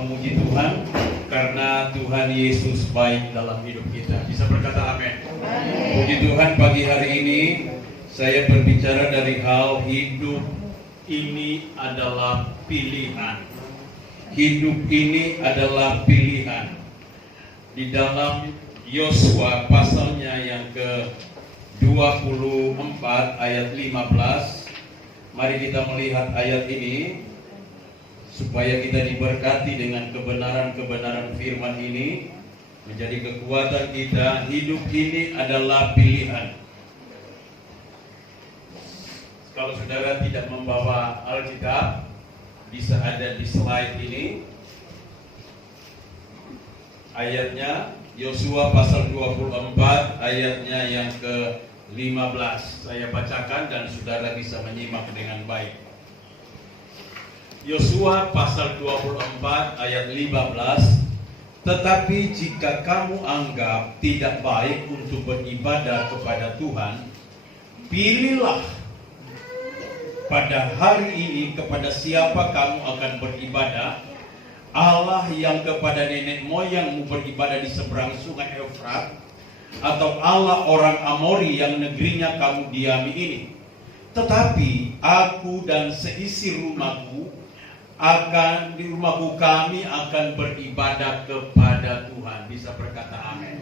memuji Tuhan karena Tuhan Yesus baik dalam hidup kita. Bisa berkata amin. Puji Tuhan, pagi hari ini saya berbicara dari hal hidup ini adalah pilihan. Hidup ini adalah pilihan. Di dalam Yosua pasalnya yang ke-24 ayat 15, mari kita melihat ayat ini supaya kita diberkati dengan kebenaran-kebenaran firman ini menjadi kekuatan kita. Hidup ini adalah pilihan. Kalau saudara tidak membawa Alkitab, bisa ada di slide ini. Ayatnya Yosua pasal 24 ayatnya yang ke-15. Saya bacakan dan saudara bisa menyimak dengan baik. Yosua pasal 24 ayat 15. Tetapi jika kamu anggap tidak baik untuk beribadah kepada Tuhan, pilihlah pada hari ini kepada siapa kamu akan beribadah. Allah yang kepada nenek moyangmu beribadah di seberang sungai Efrat, atau Allah orang Amori yang negerinya kamu diami ini. Tetapi aku dan seisi rumahku di rumahku kami akan beribadah kepada Tuhan. Bisa berkata amin.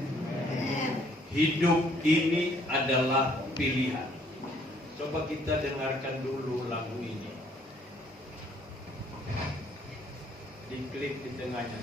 Hidup ini adalah pilihan. Coba kita dengarkan dulu lagu ini. Diklik di tengahnya.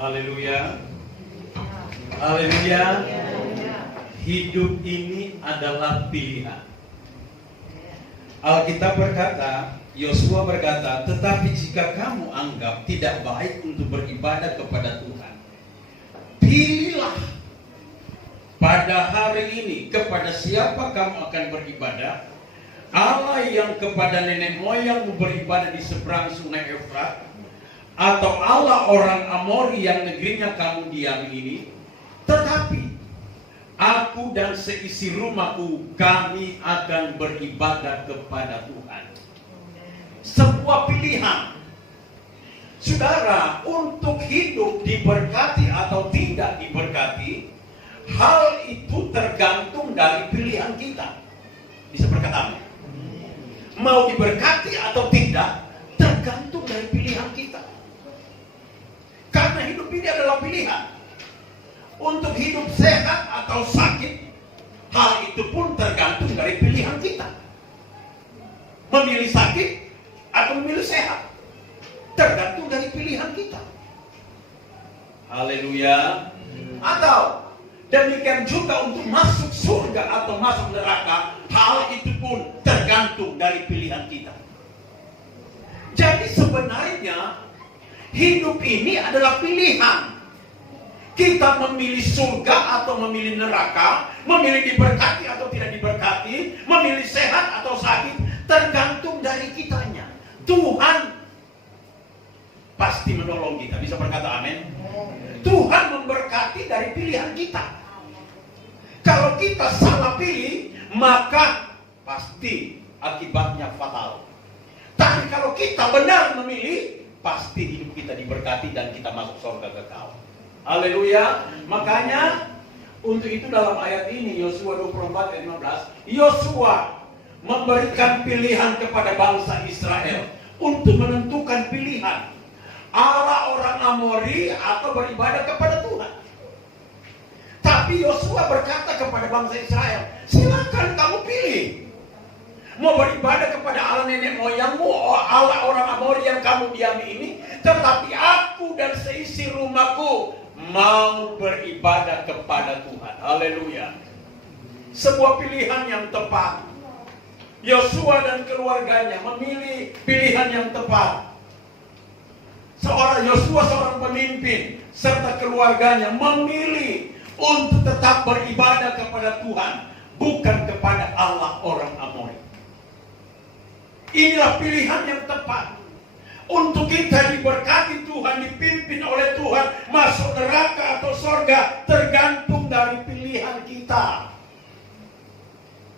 Haleluya. Haleluya. Hidup ini adalah pilihan. Alkitab berkata, Yosua berkata, tetapi jika kamu anggap tidak baik untuk beribadah kepada Tuhan, pilihlah pada hari ini kepada siapa kamu akan beribadah. Allah yang kepada nenek moyangmu beribadah di seberang sungai Efrat, atau Allah orang Amori yang negerinya kamu diami ini. Tetapi aku dan seisi rumahku, kami akan beribadah kepada Tuhan. Sebuah pilihan. Saudara, untuk hidup diberkati atau tidak diberkati, hal itu tergantung dari pilihan kita. Bisa berkata amin? Mau diberkati atau tidak, tergantung dari pilihan kita. Karena hidup ini adalah pilihan. Untuk hidup sehat atau sakit, hal itu pun tergantung dari pilihan kita. Memilih sakit atau memilih sehat, tergantung dari pilihan kita. Haleluya. Atau demikian juga untuk masuk surga atau masuk neraka, hal itu pun tergantung dari pilihan kita. Jadi sebenarnya hidup ini adalah pilihan. Kita memilih surga atau memilih neraka, memilih diberkati atau tidak diberkati, memilih sehat atau sakit, tergantung dari kitanya. Tuhan pasti menolong kita. Bisa berkata amin? Tuhan memberkati dari pilihan kita. Kalau kita salah pilih, maka pasti akibatnya fatal. Tapi kalau kita benar memilih, pasti hidup kita diberkati dan kita masuk surga kekal. Haleluya. Makanya untuk itu dalam ayat ini Yosua 24 ayat 15, Yosua memberikan pilihan kepada bangsa Israel untuk menentukan pilihan Allah orang Amori atau beribadah kepada Tuhan. Tapi Yosua berkata kepada bangsa Israel, silakan kamu pilih. Mau beribadah kepada Allah nenek moyangmu, Allah orang Amori yang kamu diami ini, tetapi aku dan seisi rumahku mau beribadah kepada Tuhan. Haleluya. Sebuah pilihan yang tepat. Yosua dan keluarganya memilih pilihan yang tepat. Yosua seorang pemimpin serta keluarganya memilih untuk tetap beribadah kepada Tuhan, bukan kepada Allah orang Amori. Inilah pilihan yang tepat. Untuk kita diberkati Tuhan, dipimpin oleh Tuhan, masuk neraka atau surga, tergantung dari pilihan kita.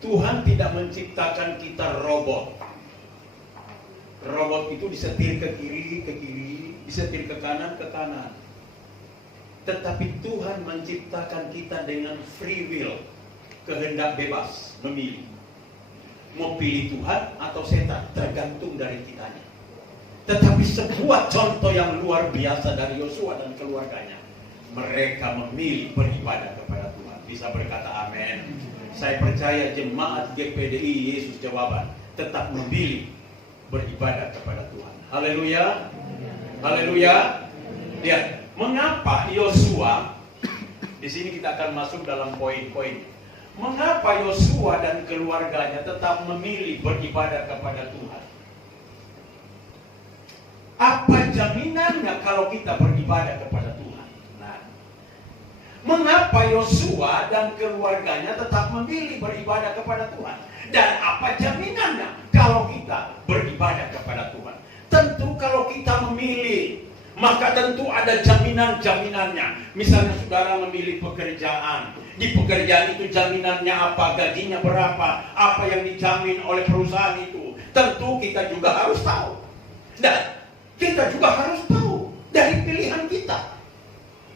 Tuhan tidak menciptakan kita robot. Robot itu disetir ke kiri, disetir ke kanan, Tetapi Tuhan menciptakan kita dengan free will, kehendak bebas, memilih. Mau pilih Tuhan atau setan, tergantung dari kitanya. Tetapi sebuah contoh yang luar biasa dari Yosua dan keluarganya, mereka memilih beribadah kepada Tuhan. Bisa berkata amin. Saya percaya jemaat GPDI Yesus Jawaban tetap memilih beribadah kepada Tuhan. Haleluya. Haleluya. Lihat, mengapa Yosua, di sini kita akan masuk dalam poin-poin. Mengapa Yosua dan keluarganya tetap memilih beribadah kepada Tuhan? Apa jaminannya kalau kita beribadah kepada Tuhan? Nah, mengapa Yosua dan keluarganya tetap memilih beribadah kepada Tuhan? Dan apa jaminannya kalau kita beribadah kepada Tuhan? Tentu kalau kita memilih, maka tentu ada jaminan-jaminannya. Misalnya saudara memilih pekerjaan. Di pekerjaan itu jaminannya apa? Gajinya berapa? Apa yang dijamin oleh perusahaan itu? Tentu kita juga harus tahu. Dan kita juga harus tahu dari pilihan kita.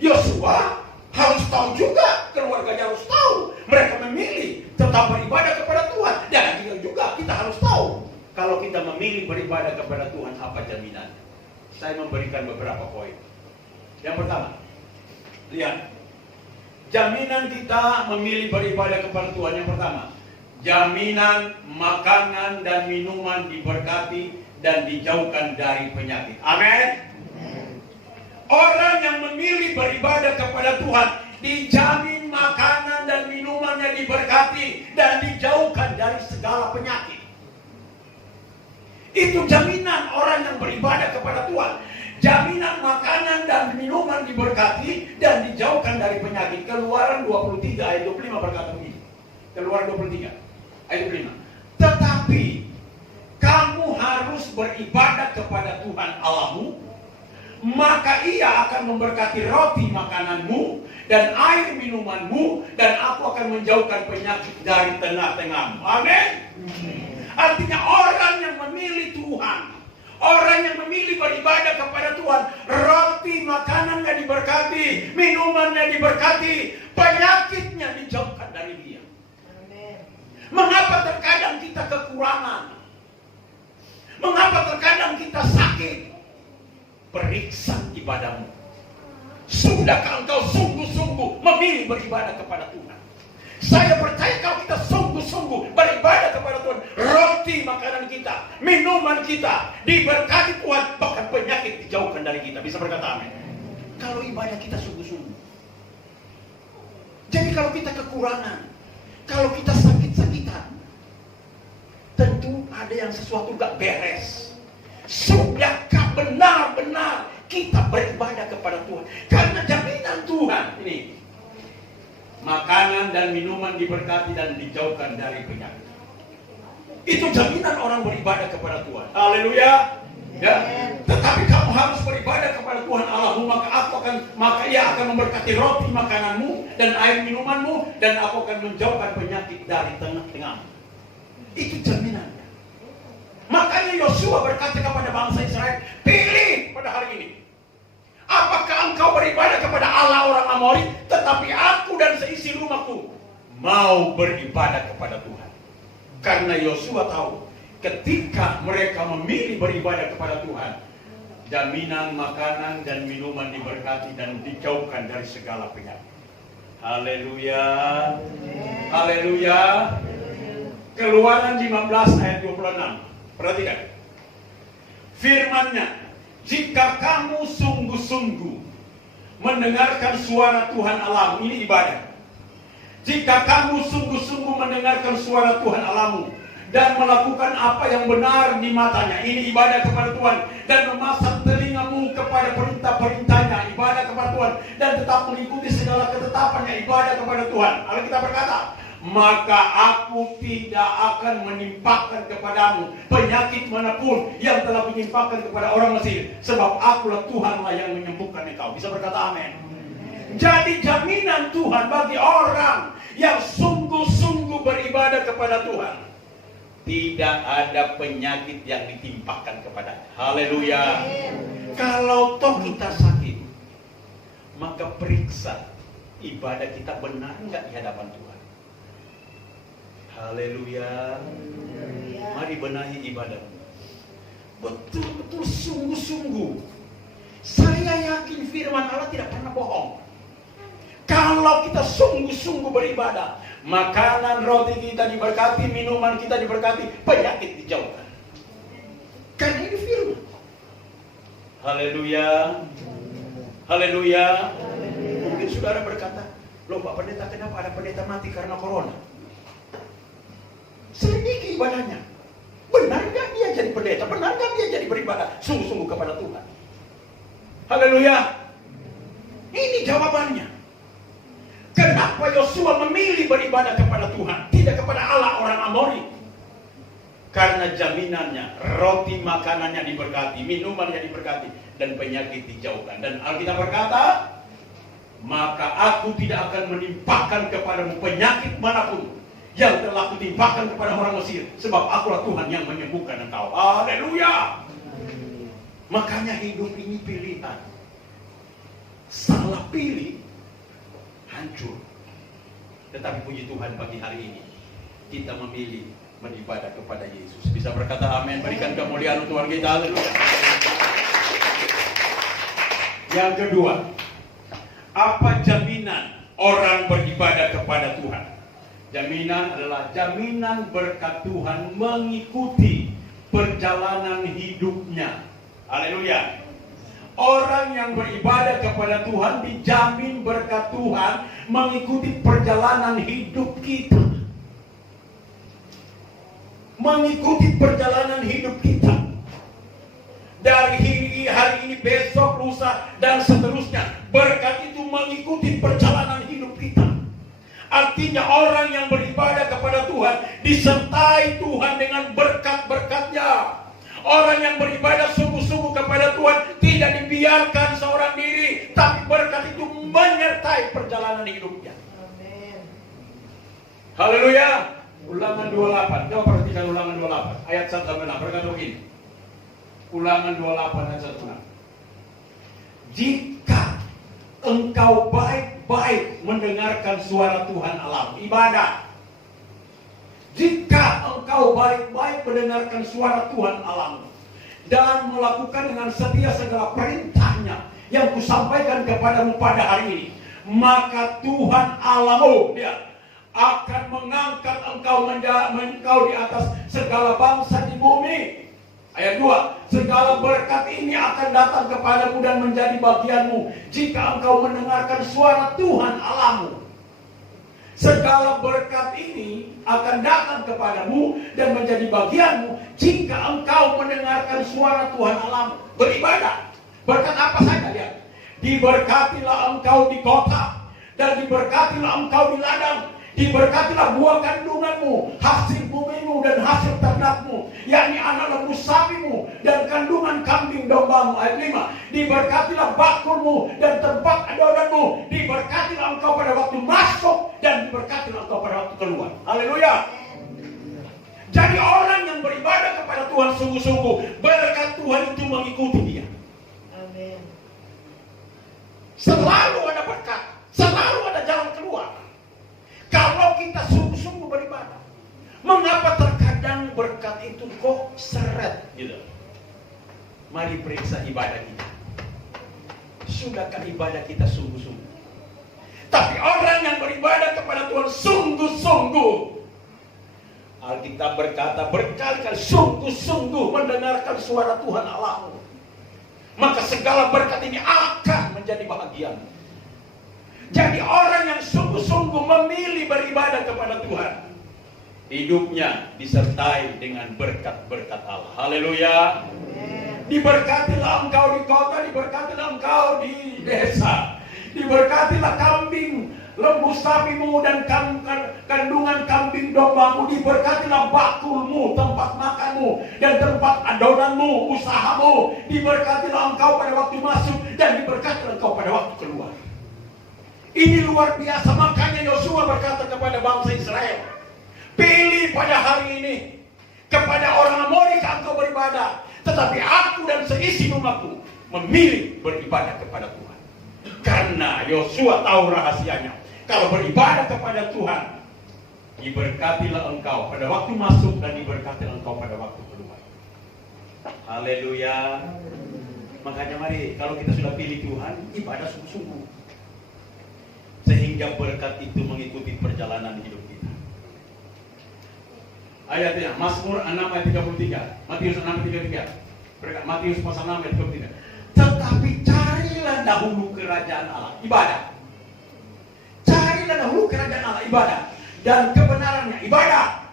Yosua harus tahu juga, keluarganya harus tahu. Mereka memilih tetap beribadah kepada Tuhan. Dan juga kita harus tahu, kalau kita memilih beribadah kepada Tuhan, apa jaminannya? Saya memberikan beberapa poin. Yang pertama, lihat, jaminan kita memilih beribadah kepada Tuhan. Yang pertama, jaminan makanan dan minuman diberkati dan dijauhkan dari penyakit. Amin. Orang yang memilih beribadah kepada Tuhan dijamin makanan dan minumannya diberkati dan dijauhkan dari segala penyakit. Itu jaminan orang yang beribadah kepada Tuhan. Jaminan makanan dan minuman diberkati dan dijauhkan dari penyakit. Keluaran 23 ayat 25 berkata begini. Keluaran 23 ayat 25. Tetapi kamu harus beribadah kepada Tuhan Allahmu, maka Ia akan memberkati roti makananmu dan air minumanmu, dan aku akan menjauhkan penyakit dari tengah-tengahmu. Amin. Artinya orang yang memilih Tuhan, orang yang memilih beribadah kepada Tuhan, roti makanannya diberkati, minumannya diberkati, penyakitnya dijauhkan dari dia. Mengapa terkadang kita kekurangan? Mengapa terkadang kita sakit? Periksa ibadahmu. Sudahkah engkau sungguh-sungguh memilih beribadah kepada Tuhan? Saya percaya kalau kita sungguh-sungguh beribadah kepada Tuhan, roti makanan kita, minuman kita diberkati Tuhan, bahkan penyakit dijauhkan dari kita. Bisa berkata amin? Kalau ibadah kita sungguh-sungguh. Jadi kalau kita kekurangan, kalau kita sakit-sakitan, tentu ada yang sesuatu gak beres. Sudahkah benar-benar kita beribadah kepada Tuhan? Karena jaminan Tuhan ini, makanan dan minuman diberkati dan dijauhkan dari penyakit. Itu jaminan orang beribadah kepada Tuhan. Haleluya. Ya. Tetapi kamu harus beribadah kepada Tuhan Allahmu, maka Ia akan memberkati roti makananmu dan air minumanmu, dan aku akan menjauhkan penyakit dari tengah-tengahmu. Itu jaminannya. Makanya Yosua berkata kepada bangsa Israel, pilih pada hari ini. Apakah engkau beribadah kepada Allah orang Amori, tetapi aku dan seisi rumahku mau beribadah kepada Tuhan. Karena Yosua tahu, ketika mereka memilih beribadah kepada Tuhan, jaminan makanan dan minuman diberkati dan dijauhkan dari segala penyakit. Haleluya. Haleluya. Keluaran 15 ayat 26. Perhatikan. Firman-Nya, jika kamu sungguh-sungguh mendengarkan suara Tuhan Allahmu, ini ibadah. Jika kamu sungguh-sungguh mendengarkan suara Tuhan Allahmu dan melakukan apa yang benar di matanya, ini ibadah kepada Tuhan, dan memasang telingamu kepada perintah-perintahnya, ibadah kepada Tuhan, dan tetap mengikuti segala ketetapannya, ibadah kepada Tuhan. Alkitab berkata, maka aku tidak akan menimpakan kepadamu penyakit manapun yang telah menimpakan kepada orang Mesir, sebab akulah Tuhanlah yang menyembuhkan engkau. Bisa berkata amin. Jadi jaminan Tuhan bagi orang yang sungguh-sungguh beribadah kepada Tuhan, tidak ada penyakit yang ditimpakan kepada. Haleluya. Kalau toh kita sakit, maka periksa ibadah kita benar enggak di hadapan Tuhan. Haleluya. Mari benahi ibadah. Betul-betul sungguh-sungguh. Saya yakin firman Allah tidak pernah bohong. Kalau kita sungguh-sungguh beribadah, makanan roti kita diberkati, minuman kita diberkati, penyakit dijauhkan. Karena ini firman. Haleluya. Haleluya. Mungkin saudara berkata, loh Pak Pendeta, kenapa ada pendeta mati karena corona? Selidiki ibadahnya. Benar gak dia jadi pendeta? Benar gak dia jadi beribadah sungguh-sungguh kepada Tuhan? Haleluya. Ini jawabannya. Kenapa Yosua memilih beribadah kepada Tuhan, tidak kepada Allah orang Amori? Karena jaminannya, roti makanannya diberkati, minumannya diberkati, dan penyakit dijauhkan. Dan Alkitab berkata, maka aku tidak akan menimpakan kepadamu penyakit manapun yang telah kutimpakan kepada orang Mesir, sebab akulah Tuhan yang menyembuhkan engkau. Haleluya. Makanya hidup ini pilihan. Salah pilih, hancur. Tetapi puji Tuhan, pagi hari ini kita memilih beribadah kepada Yesus. Bisa berkata amin. Berikan kemuliaan untuk Tuhan kita. Haleluya. Yang kedua, apa jaminan orang beribadah kepada Tuhan? Jaminan adalah jaminan berkat Tuhan mengikuti perjalanan hidupnya. Haleluya. Orang yang beribadah kepada Tuhan dijamin berkat Tuhan mengikuti perjalanan hidup kita. Mengikuti perjalanan hidup kita. Dari hari ini, besok, lusa, dan seterusnya. Berkat itu mengikuti perjalanan hidup kita. Artinya orang yang beribadah kepada Tuhan disertai Tuhan dengan berkat-berkatnya. Orang yang beribadah sungguh-sungguh kepada Tuhan tidak dibiarkan seorang diri, tapi berkat itu menyertai perjalanan hidupnya. Amin. Haleluya. Ulangan 28. Coba perhatikan Ulangan 28 ayat 1 sampai 6. Berkata begini. Ulangan 28 ayat 1 sampai 6. Jika engkau baik-baik mendengarkan suara Tuhan Allah, ibadah. Jika engkau baik-baik mendengarkan suara Tuhan Allahmu dan melakukan dengan setia segala perintahnya yang kusampaikan kepadamu pada hari ini, maka Tuhan Allahmu akan mengangkat engkau di atas segala bangsa di bumi. Ayat 2, segala berkat ini akan datang kepadamu dan menjadi bagianmu jika engkau mendengarkan suara Tuhan Allahmu. Segala berkat ini akan datang kepadamu dan menjadi bagianmu jika engkau mendengarkan suara Tuhan Allahmu. Beribadah. Berkat apa saja ya? Diberkatilah engkau di kota dan diberkatilah engkau di ladang. Diberkatilah buah kandunganmu, hasil bumimu dan hasil ternakmu, yakni anak lembu sapimu dan kandungan kambing dombamu. Ayat 5, diberkatilah bakulmu dan tempat adonanmu. Diberkatilah engkau pada waktu masuk dan diberkatilah engkau pada waktu keluar. Haleluya. Jadi orang yang beribadah kepada Tuhan sungguh-sungguh, berkat Tuhan itu mengikuti dia. Amin. Selalu ada berkat, selalu ada jalan keluar. Kalau kita sungguh-sungguh beribadah, mengapa terkadang berkat itu kok seret gitu? Mari periksa ibadah kita. Sudahkah ibadah kita sungguh-sungguh? Tapi orang yang beribadah kepada Tuhan sungguh-sungguh, Alkitab berkata berkali-kali, sungguh-sungguh mendengarkan suara Tuhan Allahmu, maka segala berkat ini akan menjadi bahagiamu. Jadi orang yang sungguh-sungguh memilih beribadah kepada Tuhan, hidupnya disertai dengan berkat-berkat Allah. Haleluya. Diberkatilah engkau di kota, diberkatilah engkau di desa, diberkatilah kambing lembu sapimu dan kandungan kambing dombamu, diberkatilah bakulmu, tempat makanmu dan tempat adonanmu, usahamu, diberkatilah engkau pada waktu masuk dan diberkatilah engkau pada waktu keluar. Ini luar biasa. Makanya Yosua berkata kepada bangsa Israel, pilih pada hari ini kepada orang Amori engkau beribadah, tetapi aku dan seisi rumahku memilih beribadah kepada Tuhan. Karena Yosua tahu rahasianya. Kalau beribadah kepada Tuhan, diberkatilah engkau pada waktu masuk dan diberkatilah engkau pada waktu keluar. Haleluya. Makanya mari, kalau kita sudah pilih Tuhan, ibadah sungguh-sungguh, sehingga berkat itu mengikuti perjalanan hidup kita. Ayatnya Mazmur 6 ayat 33, Matius 6 ayat 33. Matius pasal 6 ayat 33. Tetapi carilah dahulu kerajaan Allah, ibadah. Carilah dahulu kerajaan Allah, ibadah, dan kebenarannya, ibadah.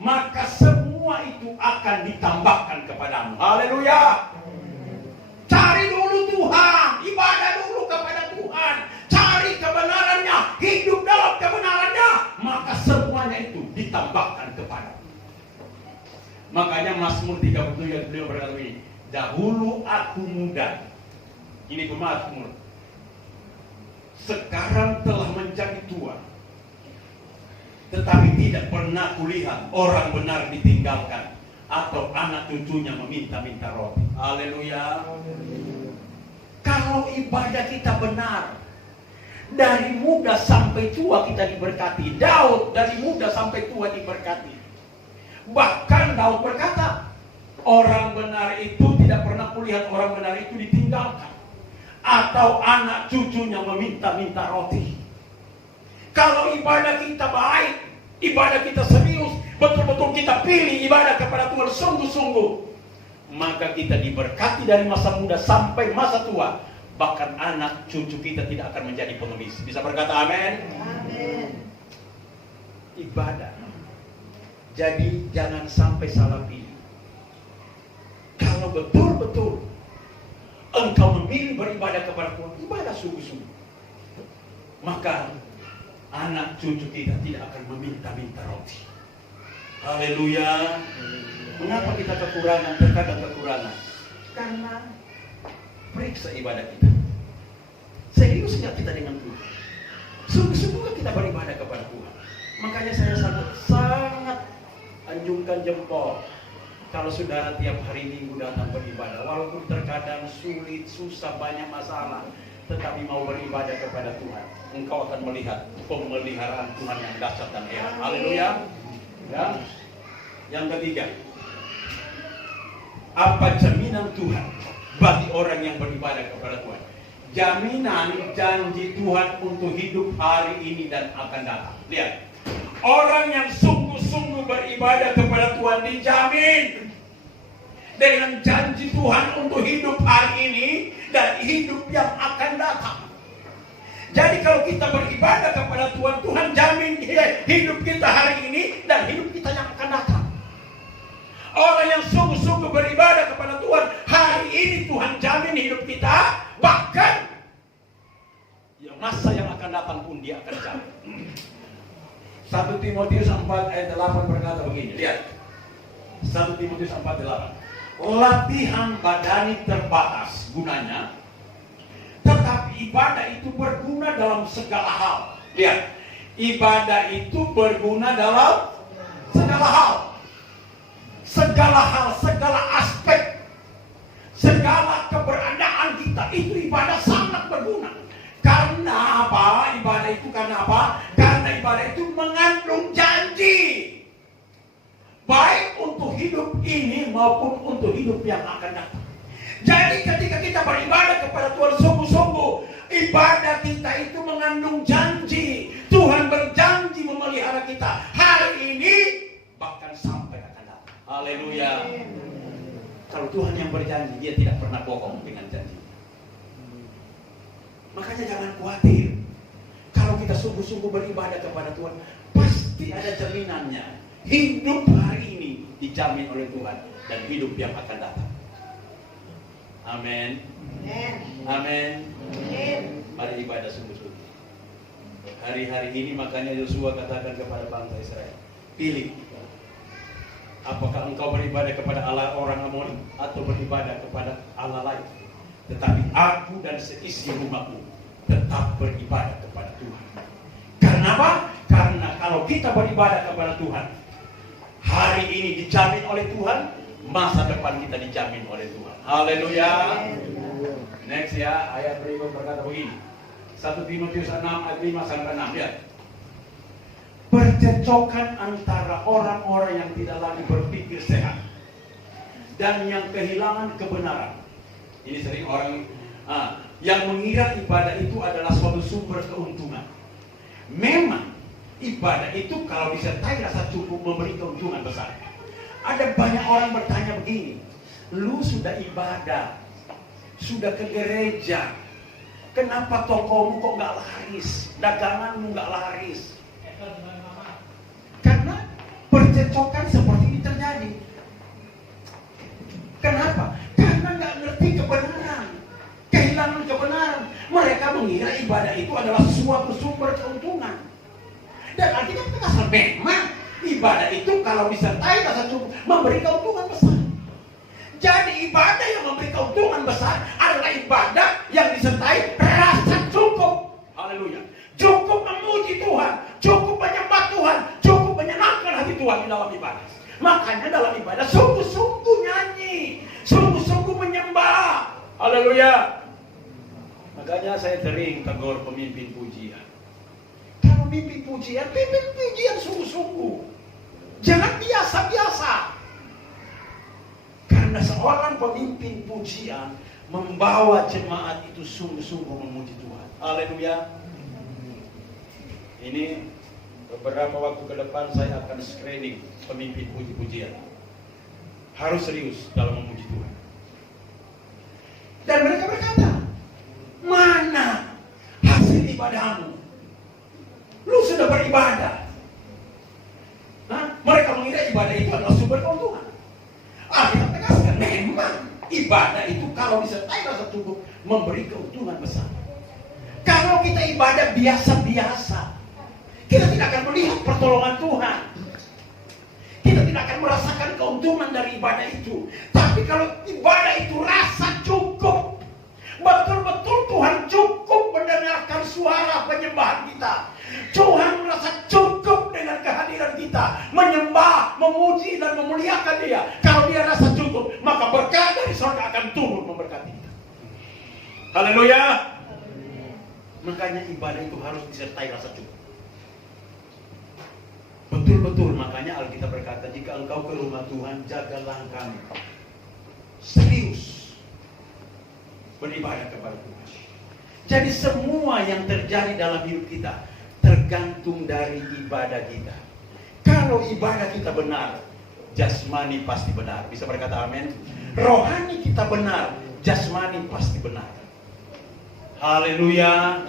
Maka semua itu akan ditambahkan kepadamu. Haleluya. Cari dulu Tuhan, ibadah dulu kepada Tuhan. Cari kebenarannya, hidup dalam kebenarannya, maka semuanya itu ditambahkan kepada. Makanya Mazmur 37 ayat 2 berkata ini, dahulu aku muda, ini pemazmur, sekarang telah menjadi tua, tetapi tidak pernah kulihat orang benar ditinggalkan atau anak cucunya meminta-minta roti. Haleluya. Kalau ibadah kita benar, dari muda sampai tua kita diberkati. Daud dari muda sampai tua diberkati. Bahkan Daud berkata, orang benar itu tidak pernah kulihat orang benar itu ditinggalkan atau anak cucunya meminta-minta roti. Kalau ibadah kita baik, ibadah kita serius, betul-betul kita pilih ibadah kepada Tuhan sungguh-sungguh, maka kita diberkati dari masa muda sampai masa tua. Bahkan anak cucu kita tidak akan menjadi pengemis. Bisa berkata amin? Amin. Ibadah. Jadi jangan sampai salah pilih. Kalau betul-betul engkau memilih beribadah kepada Tuhan, ibadah sungguh-sungguh, maka anak cucu kita tidak akan meminta-minta roti. Haleluya. Mengapa kita kekurangan? Terkadang kekurangan karena periksa ibadah kita. Serius nggak kita dengan Tuhan? Sungguh-sungguh kita beribadah kepada Tuhan. Makanya saya sangat anjungkan jempol kalau saudara tiap hari Minggu datang beribadah, walaupun terkadang sulit, susah, banyak masalah, tetapi mau beribadah kepada Tuhan, engkau akan melihat pemeliharaan Tuhan yang dahsyat dan hebat. Haleluya. Ya. Yang ketiga, apa jaminan Tuhan bagi orang yang beribadah kepada Tuhan? Jaminan janji Tuhan untuk hidup hari ini dan akan datang. Lihat, orang yang sungguh-sungguh beribadah kepada Tuhan dijamin dengan janji Tuhan untuk hidup hari ini dan hidup yang akan datang. Jadi kalau kita beribadah kepada Tuhan, Tuhan jamin hidup kita hari ini dan hidup kita yang akan datang. Orang yang sungguh-sungguh beribadah kepada Tuhan, hari ini Tuhan jamin hidup kita, bahkan masa yang akan datang pun dia akan jamin. 1 Timotius 4 ayat 8 berkata begini, lihat. 1 Timotius 4 ayat 8. Latihan badani terbatas gunanya, tetapi ibadah itu berguna dalam segala hal. Lihat, ibadah itu berguna dalam segala hal. Segala hal, segala aspek, segala keberadaan kita, itu ibadah sangat berguna. Karena apa? Ibadah itu karena apa? Karena ibadah itu mengandung janji, baik untuk hidup ini maupun untuk hidup yang akan datang. Jadi ketika kita beribadah kepada Tuhan sungguh-sungguh, ibadah kita itu mengandung janji. Tuhan berjanji memelihara kita hari ini bahkan sampai akan datang. Haleluya. Kalau Tuhan yang berjanji, dia tidak pernah bohong dengan janji. Makanya jangan khawatir. Kalau kita sungguh-sungguh beribadah kepada Tuhan, pasti ada jaminannya. Hidup hari ini dijamin oleh Tuhan dan hidup yang akan datang. Amin. Amin. Mari ibadah sungguh-sungguh. Hari-hari ini makanya Yosua katakan kepada bangsa Israel, pilih. Apakah engkau beribadah kepada Allah orang Amori atau beribadah kepada Allah lain? Tetapi aku dan seisi rumahku tetap beribadah kepada Tuhan. Karena apa? Karena kalau kita beribadah kepada Tuhan, hari ini dijamin oleh Tuhan, masa depan kita dijamin oleh Tuhan. Haleluya. Next ya, ayat berikut berkata begini. 1 Timotius 6 ayat 5 sampai 6 ya. Percecokan antara orang-orang yang tidak lagi berpikir sehat dan yang kehilangan kebenaran. Ini sering orang yang mengira ibadah itu adalah suatu sumber keuntungan. Memang ibadah itu kalau disertai rasa cukup memberi keuntungan besar. Ada banyak orang bertanya begini, lu sudah ibadah, sudah ke gereja, kenapa tokomu kok gak laris, daganganmu gak laris? Karena percecokan seperti ini terjadi. Kenapa? Karena gak ngerti kebenaran, kehilangan kebenaran. Mereka mengira ibadah itu adalah suatu sumber keuntungan. Dan artinya kita memang ibadah itu kalau disertai rasa cukup memberi keuntungan besar. Jadi ibadah yang memberi keuntungan besar adalah ibadah yang disertai rasa cukup. Haleluya. Cukup memuji Tuhan, cukup menyembah Tuhan, cukup menyenangkan hati Tuhan di dalam ibadah. Makanya dalam ibadah sungguh-sungguh nyanyi, sungguh-sungguh menyembah. Haleluya. Makanya saya sering tegur pemimpin pujian. Kalau pimpin pujian sungguh-sungguh. Jangan biasa-biasa. Karena seorang pemimpin pujian membawa jemaat itu sungguh-sungguh memuji Tuhan. Haleluya. Ini beberapa waktu ke depan saya akan screening pemimpin puji-pujian. harus serius dalam memuji Tuhan. Dan mereka berkata, mana hasil ibadahmu? Lu sudah beribadah. Mereka mengira ibadah itu adalah sumber keuntungan. Kita tegaskan, memang ibadah itu kalau disertai rasa cukup memberi keuntungan besar. Kalau kita ibadah biasa-biasa, kita tidak akan melihat pertolongan Tuhan. Kita tidak akan merasakan keuntungan dari ibadah itu. Tapi kalau ibadah itu rasa cukup, betul-betul Tuhan cukup mendengarkan suara penyembahan kita. Tuhan merasa cukup dengan kehadiran kita, menyembah, memuji dan memuliakan Dia. Kalau Dia rasa cukup, maka berkat dari surga akan turun memberkati kita. Haleluya. Makanya ibadah itu harus disertai rasa cukup. Betul-betul, makanya Alkitab berkata, jika engkau ke rumah Tuhan, jaga langkahmu. Serius beribadah kepada Tuhan. Jadi semua yang terjadi dalam hidup kita tergantung dari ibadah kita. Kalau ibadah kita benar, jasmani pasti benar. Bisa berkata amin? Rohani kita benar, jasmani pasti benar. Haleluya.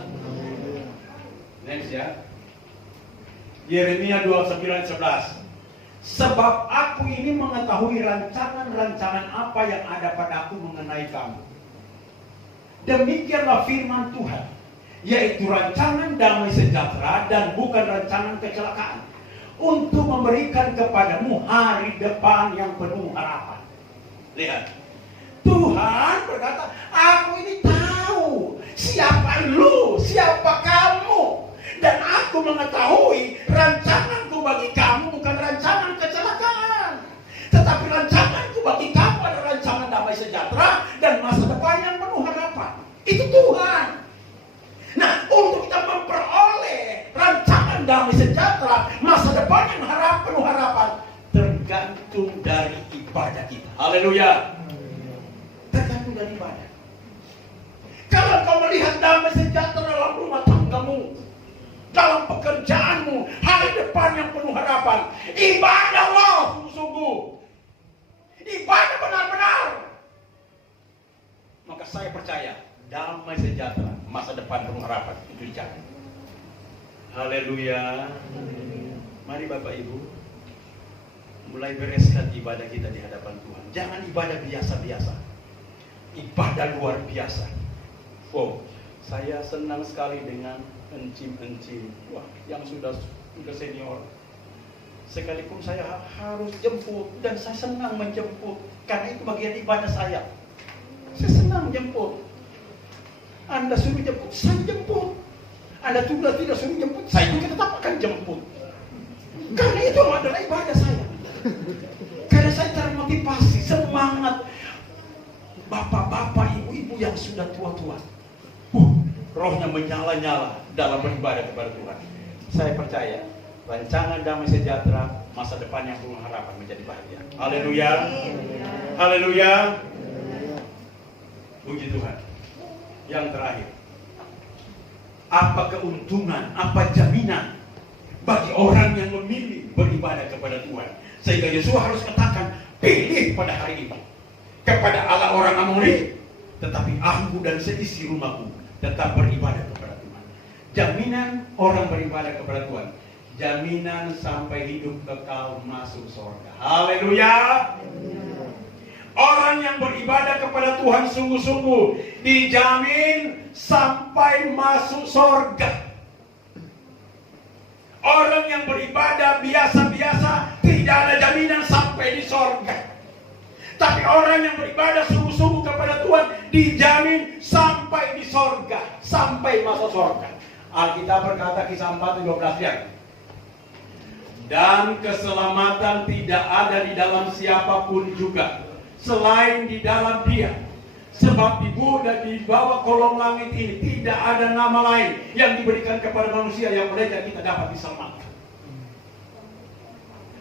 Next ya. Yeremia 29:11. Sebab aku ini mengetahui rancangan-rancangan apa yang ada padaku mengenai kamu. Demikianlah firman Tuhan, yaitu rancangan damai sejahtera dan bukan rancangan kecelakaan, untuk memberikan kepadamu hari depan yang penuh harapan. Lihat, Tuhan berkata, aku ini tahu siapa lu, siapa kamu. Dan aku mengetahui rancanganku bagi kamu bukan rancangan kecelakaan, tetapi rancanganku bagi kamu adalah rancangan damai sejahtera dan masa depan yang penuh harapan. Itu Tuhan. Nah, untuk kita memperoleh rancangan damai sejahtera, masa depan yang penuh harapan, tergantung dari ibadah kita. Haleluya. Tergantung dari ibadah. Kalau kau melihat damai sejahtera dalam rumah tanggamu, dalam pekerjaanmu, hari depan yang penuh harapan, ibadahlah sungguh-sungguh, ibadah benar-benar, maka saya percaya damai sejahtera, masa depan penuh harapan itu dijaga. Haleluya. Mari Bapak Ibu mulai bereskan ibadah kita di hadapan Tuhan. Jangan ibadah biasa-biasa, ibadah luar biasa. Oh, saya senang sekali dengan encim-encim, wah, yang sudah senior. Sekalipun saya harus jemput, dan saya senang menjemput, karena itu bagian ibadah saya. Saya senang jemput. Anda suruh jemput, saya jemput. Anda sudah tidak suruh jemput, saya juga tetap akan jemput. Karena itu adalah ibadah saya. Karena saya termotivasi, semangat. Bapak-bapak, ibu-ibu yang sudah tua-tua, rohnya menyala-nyala dalam beribadah kepada Tuhan. Saya percaya rancangan damai sejahtera, masa depan yang penuh harapan menjadi bahagia. Haleluya. Haleluya. Puji Tuhan. Yang terakhir, apa keuntungan, apa jaminan bagi orang yang memilih beribadah kepada Tuhan? Sehingga Yesus harus katakan, pilih pada hari ini kepada Allah orang Amori, tetapi aku dan seisi rumahku tetap beribadah kepada Tuhan. Jaminan orang beribadah kepada Tuhan, jaminan sampai hidup kekal masuk surga. Haleluya. Orang yang beribadah kepada Tuhan sungguh-sungguh dijamin sampai masuk surga. Orang yang beribadah biasa-biasa tidak ada jaminan sampai di surga. Tapi orang yang beribadah sungguh-sungguh kepada Tuhan dijamin sampai di sorga, sampai masuk sorga. Alkitab berkata Kisah 4:12, lihat. Dan keselamatan tidak ada di dalam siapapun juga selain di dalam Dia. Sebab di bawah kolong langit ini tidak ada nama lain yang diberikan kepada manusia yang melainkan kita dapat diselamatkan.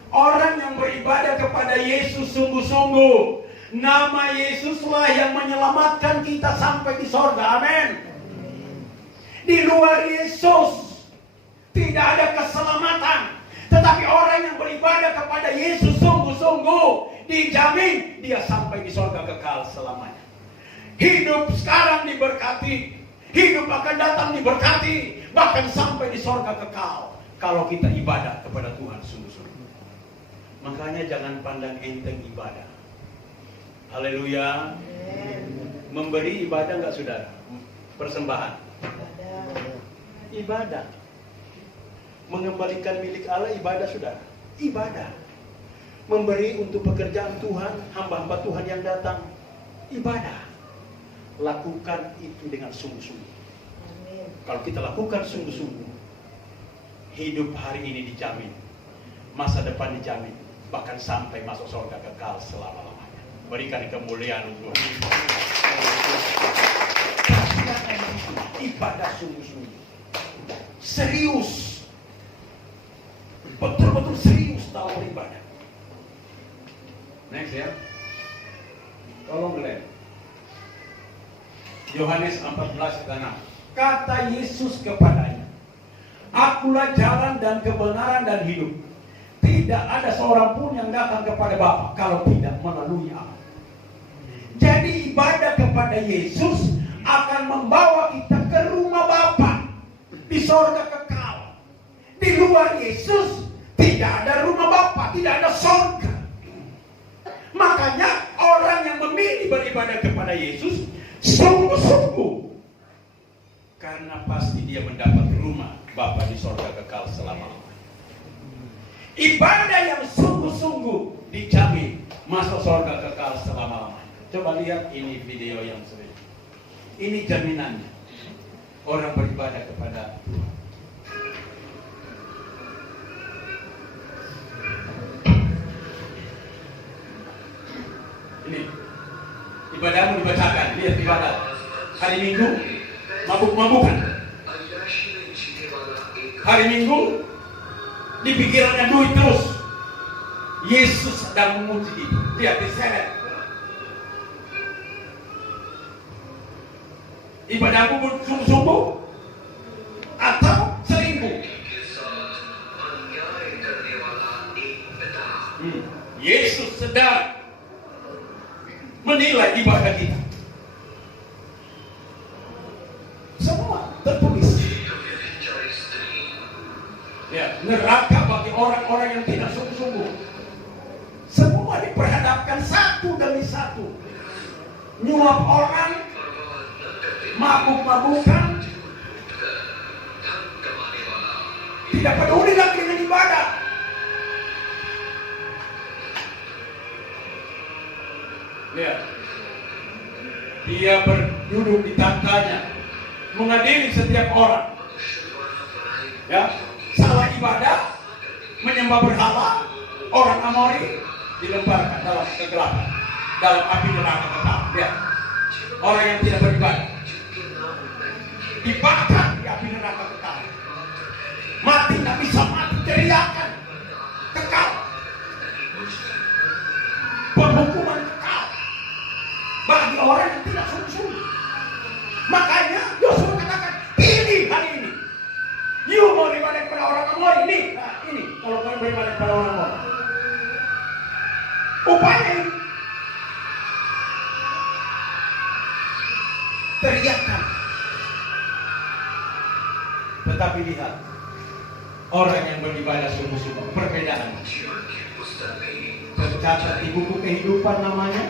Orang yang beribadah kepada Yesus sungguh-sungguh, nama Yesuslah yang menyelamatkan kita sampai di sorga. Amin. Di luar Yesus tidak ada keselamatan. Tetapi orang yang beribadah kepada Yesus sungguh-sungguh, dijamin dia sampai di surga kekal selamanya. Hidup sekarang diberkati, hidup akan datang diberkati, bahkan sampai di surga kekal kalau kita ibadah kepada Tuhan sungguh-sungguh. Makanya jangan pandang enteng ibadah. Haleluya. Memberi ibadah enggak saudara? Persembahan. Ibadah. Mengembalikan milik Allah ibadah saudara. Ibadah. Memberi untuk pekerjaan Tuhan, hamba-hamba Tuhan yang datang. Ibadah. Lakukan itu dengan sungguh-sungguh. Kalau kita lakukan sungguh-sungguh, hidup hari ini dijamin, masa depan dijamin, bahkan sampai masuk surga kekal selama-lamanya. Berikan kemuliaan untuk ibadah sungguh-sungguh, serius, betul-betul serius dalam beribadah. Next ya. Tolong Glenn. Yohanes 14:6. Kata Yesus kepadanya, Akulah jalan dan kebenaran dan hidup. Tidak ada seorang pun yang datang kepada Bapa kalau tidak melalui Aku. Jadi ibadah kepada Yesus akan membawa kita ke rumah Bapa di surga kekal. Di luar Yesus tidak ada rumah Bapa, tidak ada surga. Makanya orang yang memilih beribadah kepada Yesus sungguh-sungguh, Karena pasti dia mendapat rumah Bapa di surga kekal selama-lamanya. ibadah yang sungguh-sungguh Dijamin masuk surga kekal selama-lamanya. Coba lihat ini video yang sering. Ini jaminannya. Orang beribadah kepada Tuhan. Ini ibadahmu dibacakan. Lihat ibadah hari Minggu mabuk-mabukan. Hari Minggu di pikirannya duit terus. Yesus sedang memuji itu. Lihat diseret. Ibadahmu sungguh-sungguh atau selingkuh. Yesus sedang menilai ibadah kita. Semua tertulis. Ya, neraka bagi orang-orang yang tidak sungguh-sungguh. Semua diperhadapkan satu demi satu. Nyuap orang, mabuk-mabukan, tidak peduli lagi dengan ibadah. Lihat, dia berduduk di tahtanya, mengadili setiap orang. Ya, salah ibadah, menyembah berhala, orang Amori dilemparkan dalam kegelapan, dalam api neraka kekal. Lihat, orang yang tidak beribadah dibakar di api neraka kekal. Mati tak bisa mati, teriakan kekal. Penghukuman kekal bagi orang yang tidak sungguh-sungguh. Makanya Yosua katakan, pilih hari ini. You mau beribadah kepada orang Amori ini. Nah ini, kalau kalian beribadah kepada orang Amori, upaya ini teriakan. Tetapi lihat, orang yang beribadah sungguh-sungguh, perbedaan tercatat di buku kehidupan namanya.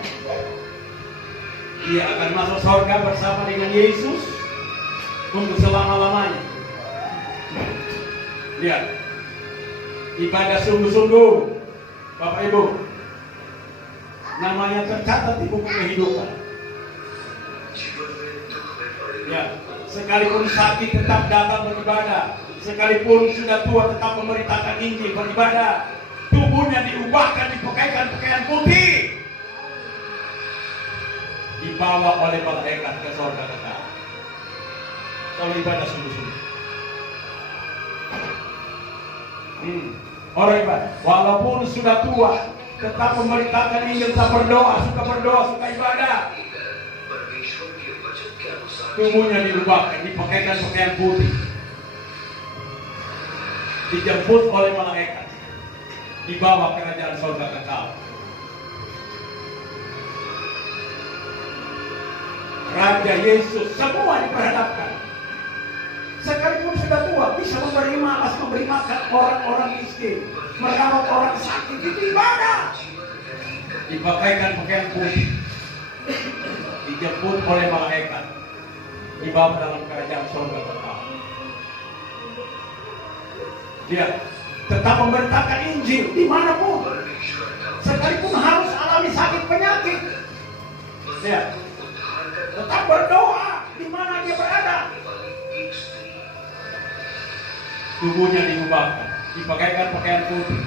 Dia akan masuk surga bersama dengan Yesus untuk selama-lamanya. Lihat, ibadah sungguh-sungguh, Bapak Ibu, namanya tercatat di buku kehidupan. Ya, sekalipun sakit tetap datang beribadah, sekalipun sudah tua tetap memberitakan Injil, beribadah. Tubuhnya diubahkan, dipakaikan pakaian putih, dibawa oleh malaikat ke surga kekal. Kalau ibadah sungguh-sungguh. Orang ibadah, walaupun sudah tua, tetap memberitakan Injil, tetap berdoa, suka ibadah. Tubuhnya diubahkan, dipakaikan pakaian putih, dijemput oleh malaikat, dibawa kerajaan surga kekal. Raja Yesus semua diperhadapkan. Sekalipun sudah tua bisa memberi makan orang-orang miskin, merawat orang sakit, itu ibadah. Dipakaikan pakaian putih, dijemput oleh malaikat, dibawa dalam kerajaan surga kekal. Dia tetap memberitakan Injil dimanapun, sekalipun harus alami sakit penyakit. Dia tetap berdoa di mana dia berada. Tubuhnya diubahkan, dipakaikan pakaian putih,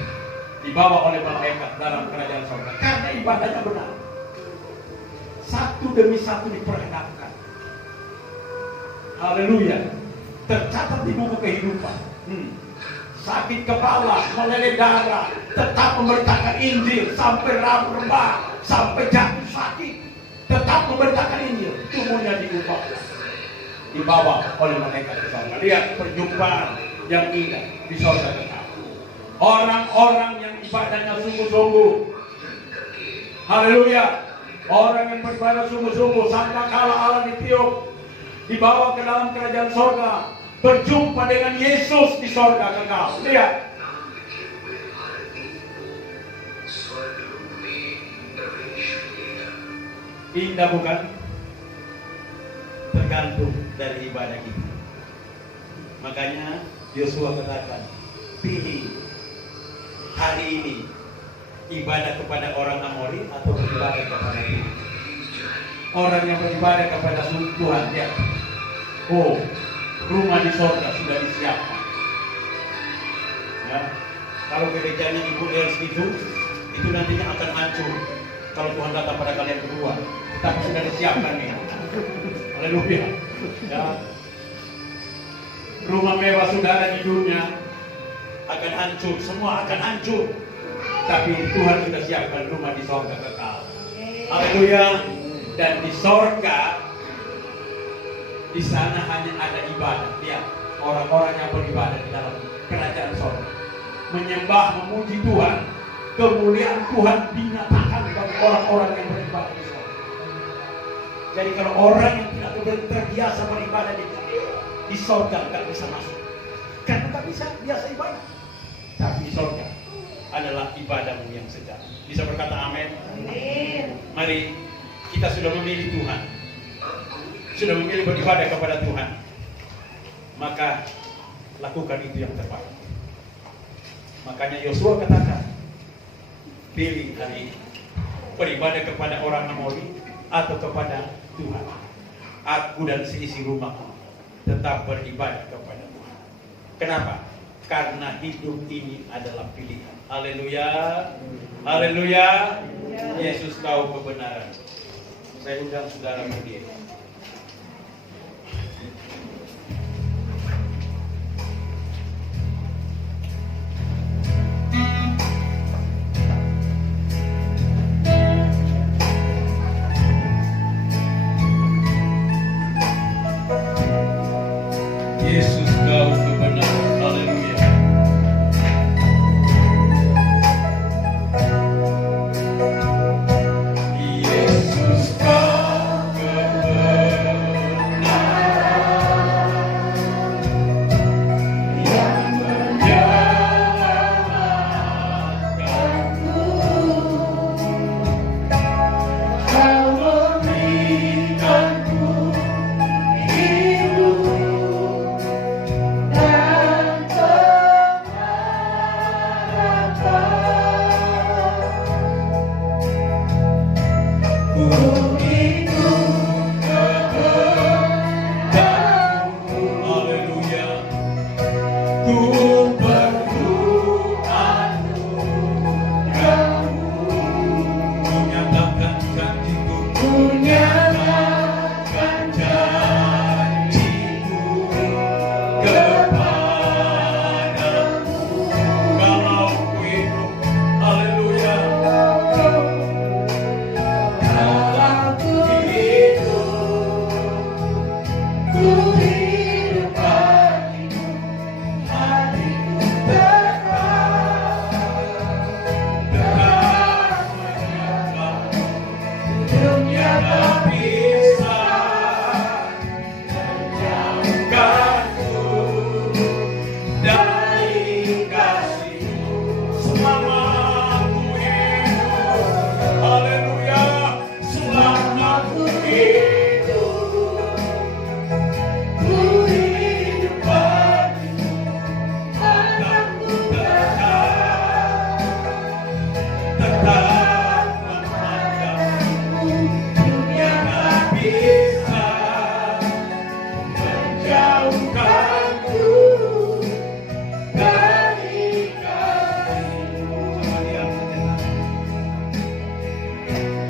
dibawa oleh malaikat dalam kerajaan surga. Karena ibadahnya benar. Satu demi satu diperhadapkan. Haleluya. Tercatat di buku kehidupan. Sakit kepala, meleleh darah, tetap memberitakan Injil sampai rebah, sampai jatuh sakit, tetap memberitakan Injil. Tubuhnya diubahkan, dibawa oleh malaikat ke surga. Lihat perjumpaan yang indah di surga kekal. Orang-orang yang ibadahnya sungguh-sungguh. Haleluya. Orang yang beribadah sungguh-sungguh sampai kala Allah ditiup, dibawa ke dalam kerajaan surga, berjumpa dengan Yesus di surga kekal. Lihat. Indah bukan? Tergantung dari ibadah kita. Makanya Yosua katakan, pilih hari ini ibadah kepada orang Amori atau beribadah kepada Tuhan. Orang yang beribadah kepada Tuhan, ya. Oh, rumah di surga sudah disiapkan. Ya. Kalau gerejanya Ibu Els itu nantinya akan hancur kalau Tuhan datang pada kalian berdua. Tapi sudah disiapkan nih. Haleluya. Ya. Rumah mewah saudara di dunia akan hancur, semua akan hancur. Tapi Tuhan sudah siapkan rumah di surga kekal. Haleluya. Dan di surga, di sana hanya ada ibadah. Lihat, orang-orang yang beribadah di dalam kerajaan surga, menyembah, memuji Tuhan, kemuliaan Tuhan dinyatakan bagi orang-orang yang beribadah di surga. Jadi kalau orang yang tidak terbiasa beribadah di surga nggak bisa masuk, karena nggak bisa biasa ibadah. Tapi di surga adalah ibadahmu yang sejati. Bisa berkata amin? Amin. Mari, kita sudah memilih Tuhan, sudah memilih beribadah kepada Tuhan, maka lakukan itu yang terbaik. Makanya Yosua katakan, pilih hari ini beribadah kepada orang Amori atau kepada Tuhan. Aku dan seisi rumahku tetap beribadah kepada Tuhan. Kenapa? Karena hidup ini adalah pilihan. Haleluya. Haleluya. Yesus tahu kebenaran. Saya undang saudara berdiri. Yesus tahu kebenaran. Haleluya. Yesus tahu kebenaran yang menyelamatkanku. Kau memberikanku hidup dan pengharapan. Ku ikut kehendakmu. Haleluya. Ku